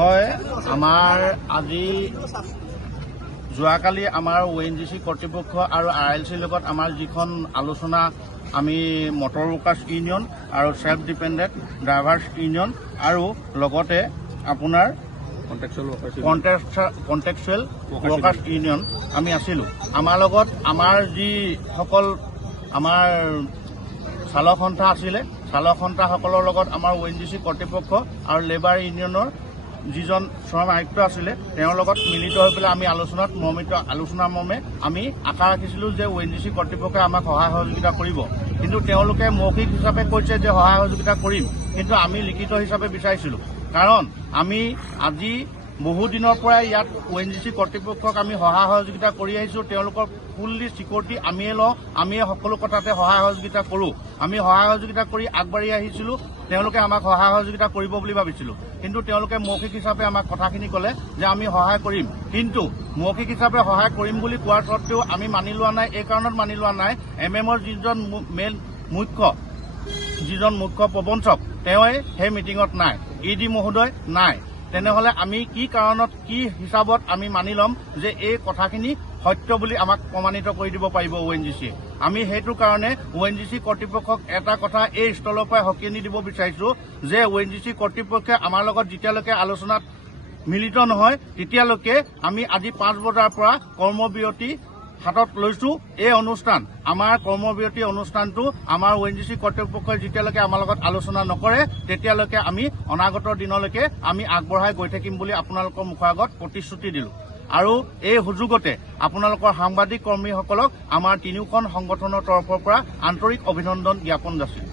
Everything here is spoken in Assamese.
হয় আমাৰ আজি যোৱাকালি আমাৰ ONGC কৰ্তৃপক্ষ আৰু RLCৰ লগত আমাৰ যিখন আলোচনা আমি মটৰ ৱৰ্কাৰ্ছ ইউনিয়ন আৰু সেল্ফ ডিপেণ্ডেণ্ট ড্ৰাইভাৰ্ছ ইউনিয়ন আৰু লগতে আপোনাৰ কণ্টেক্সুৱেল ৱৰ্কাৰ্ছ ইউনিয়ন আমি আছিলোঁ। আমাৰ লগত আমাৰ যিসকল আমাৰ চালক সন্থা আছিলে, চালক সন্থাসকলৰ লগত আমাৰ ONGC কৰ্তৃপক্ষ আৰু লেবাৰ ইউনিয়নৰ যিজন শ্ৰম আয়ুক্ত আছিলে তেওঁৰ লগত মিলিত হৈ পেলাই আমি আলোচনা মৰ্মে আমি আশা ৰাখিছিলোঁ যে ONGC কৰ্তৃপক্ষই আমাক সহায় সহযোগিতা কৰিব। কিন্তু তেওঁলোকে মৌখিক হিচাপে কৈছে যে সহায় সহযোগিতা কৰিম, কিন্তু আমি লিখিত হিচাপে বিচাৰিছিলোঁ। কাৰণ আমি আজি বহু দিনৰ পৰাই ইয়াত ONGC কৰ্তৃপক্ষক আমি সহায় সহযোগিতা কৰি আহিছোঁ। তেওঁলোকৰ ফুল্লি চিকিউৰিটি আমিয়ে লওঁ, আমিয়ে সকলো কথাতে সহায় সহযোগিতা কৰোঁ। আমি সহায় সহযোগিতা কৰি আগবাঢ়ি আহিছিলোঁ। তেওঁলোকে আমাক সহায় সহযোগিতা কৰিব বুলি ভাবিছিলোঁ, কিন্তু তেওঁলোকে মৌখিক হিচাপে আমাক কথাখিনি ক'লে যে আমি সহায় কৰিম। কিন্তু মৌখিক হিচাপে সহায় কৰিম বুলি কোৱাৰ স্বত্তেও আমি মানি লোৱা নাই। এই কাৰণত মানি লোৱা নাই, MMৰ যিজন মুখ্য প্ৰবঞ্চক তেওঁৱে সেই মিটিঙত নাই, ED মহোদয় নাই। তেনেহলে আমি কি কাৰণত কি হিচাপত আমি মানি ল'ম যে এই কথাখিনি সত্য বুলি আমাক প্ৰমাণিত কৰি দিব পাৰিব ONGCয়ে? আমি সেইটো কাৰণে ONGC কৰ্তৃপক্ষক এটা কথা এই স্থলৰ পৰাই সকীয়ানি দিব বিচাৰিছোঁ যে ONGC কৰ্তৃপক্ষই আমাৰ লগত যেতিয়ালৈকে আলোচনাত মিলিত নহয় তেতিয়ালৈকে আমি আজি 5 বজাৰ পৰা কৰ্মবিৰতি হাতত লৈছোঁ। এই অনুষ্ঠান আমাৰ কৰ্মবিৰতি অনুষ্ঠানটো আমাৰ ONGC কৰ্তৃপক্ষই যেতিয়ালৈকে আমাৰ লগত আলোচনা নকৰে তেতিয়ালৈকে আমি অনাগত দিনলৈকে আমি আগবঢ়াই গৈ থাকিম বুলি আপোনালোকৰ মুখৰ আগত প্ৰতিশ্ৰুতি দিলোঁ। আৰু এই সুযোগতে আপোনালোকৰ সাংবাদিক কৰ্মীসকলক আমাৰ তিনিওখন সংগঠনৰ তৰফৰ পৰা আন্তৰিক অভিনন্দন জ্ঞাপন যাচিলোঁ।